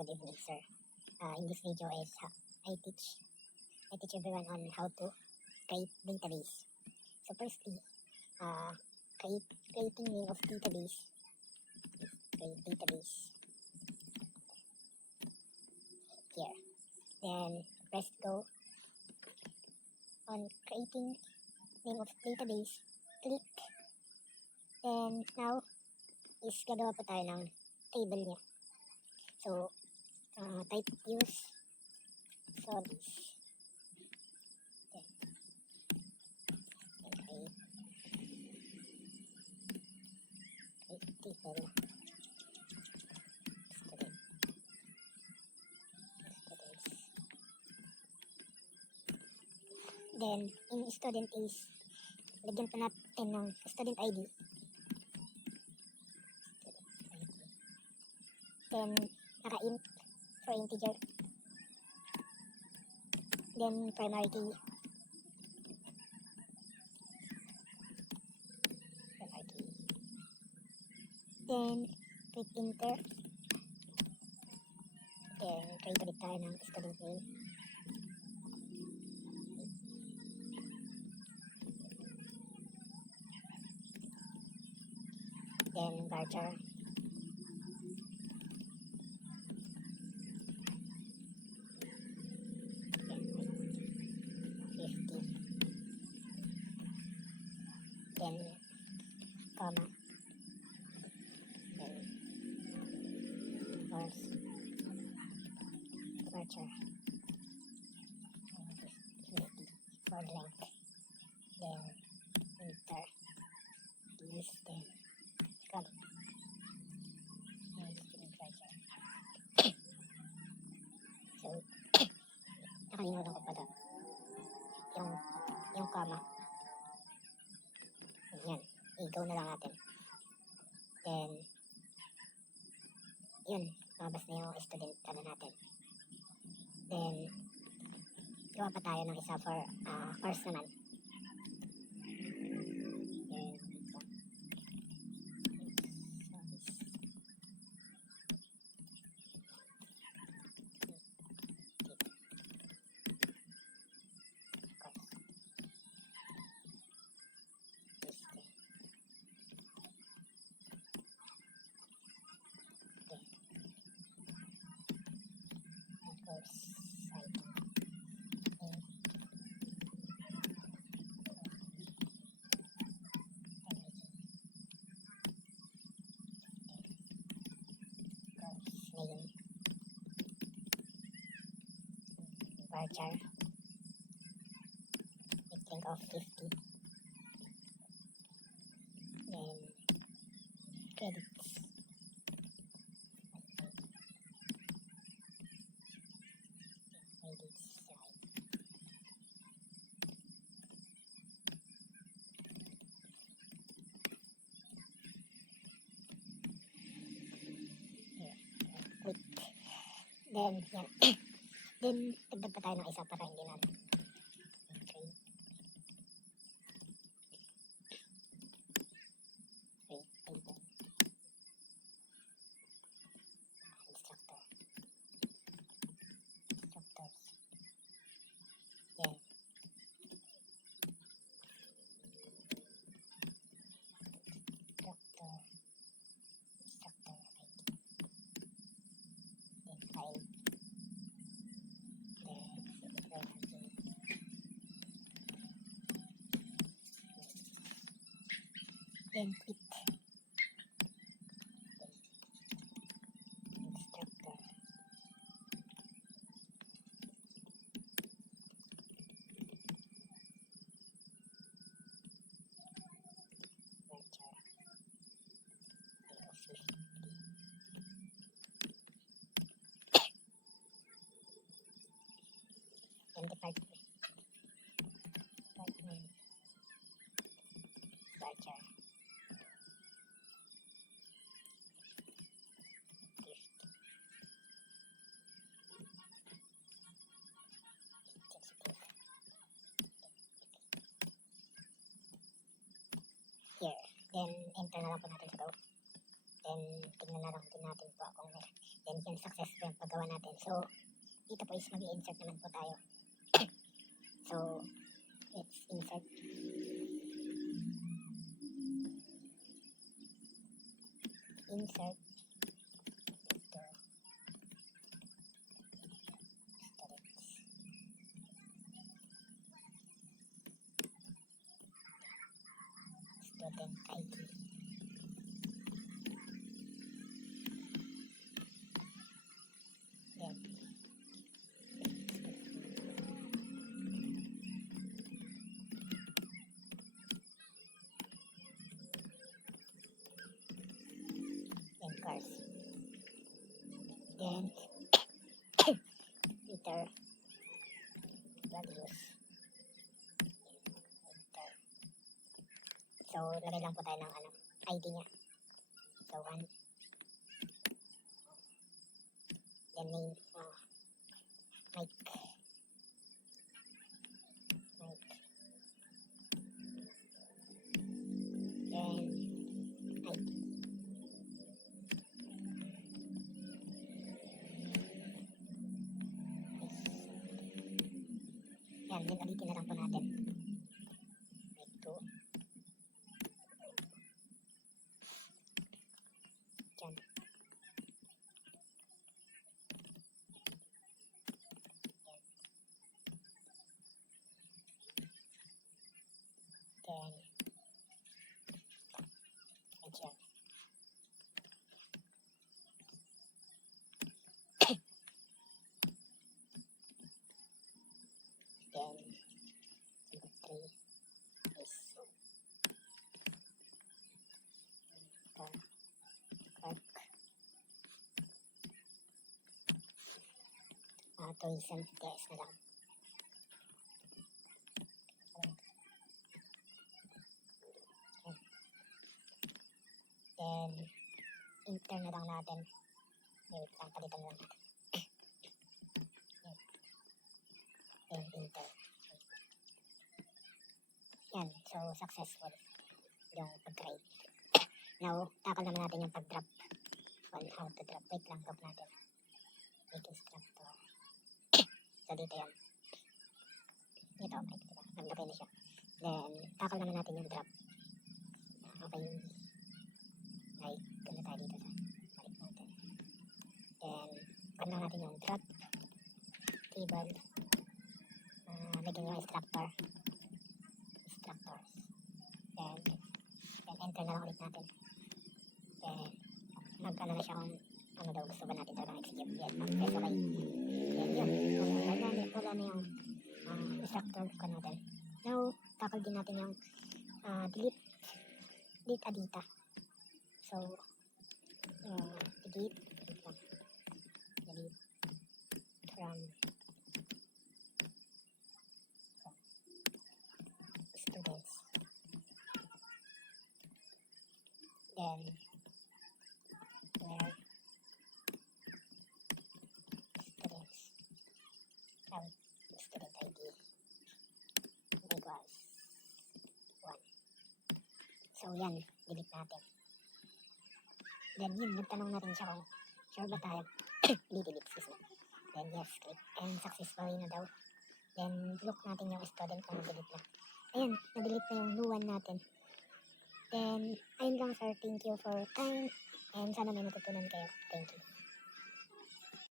good evening, sir. In this video is I teach everyone on how to create database. So firstly, creating name of database. Create database here. Then press go. On creating name of database, click. Then now is gagawa po tayo ng table niya. So type use Sodis. Then create table students. Then in student is lagyan pa natin ng student ID. Then naka-int for integer. Then primary key. Then click enter. Then create ulit tayo ng student name. Then varchar. Then comma, then force varchar for length, then enter this, then comma, then varchar. So nakalimutan ko pa daw yung comma. Yan, i-go na lang natin. Then, yun, mabas na yung student natin. Then, gawa pa tayo ng isa for course naman. Then, varchar, make length of 50. Then credits. Then, yan. Then, dagdag pa tayo ng isa para hindi natin. Okay. Table. Instructor. Instructors. Yan. Instructor. Then, file. Then quit. Instructor. Varchar. Then department. Varchar. Here. Then, enter na lang po natin sa go. Then, tingnan na lang din natin po kung then, yung success po yung paggawa ginagawa natin. So, dito po is mag-i-insert naman po tayo. So, let's insert. Insert to students. Student ID. Then, course. Then, enter values. Enter. So, lagay lang po tayo ng ID niya. So, 1. Then, name. Mike. Then, ID. Yan, then ulitin na lang po natin. Make 2. Diyan. Then, diyan. Then, number 3 is clerk. Tourism, yes na lang. Then, enter na lang natin. Wait lang, palitan lang natin. Then, enter. Yan, so successful yung pag-create. Now, tackle naman natin yung pag-drop. On how to drop. Wait lang, drop natin. Make instructor. So, dito yan. Ito, okay, diba? Nag-drop na siya. Then, tackle naman natin yung drop. Okay. Right, ganda tayo dito sa balik natin. Then, pag natin yung drop table. Lagyan yung instructors. Then, enter na lang ulit natin. Then, mag-ano na siya kung ano daw gusto ba natin talagang execute. Yan, mag-press okay. Then, yun. Wala na yung instructor ko natin. Now, tackle din natin yung delete data. So, delete from students. Then, where students have student ID equals 1. So, yan, delete natin. Then, yun, nagtanong na rin siya kung sure ba tayo. Delete, excuse me. Then, yes, click. And successfully na daw. Then, look natin yung student kung na-delete na. Ayan, na-delete na yung new one natin. Then, ayun lang sir, thank you for time. And sana may natutunan kayo. Thank you.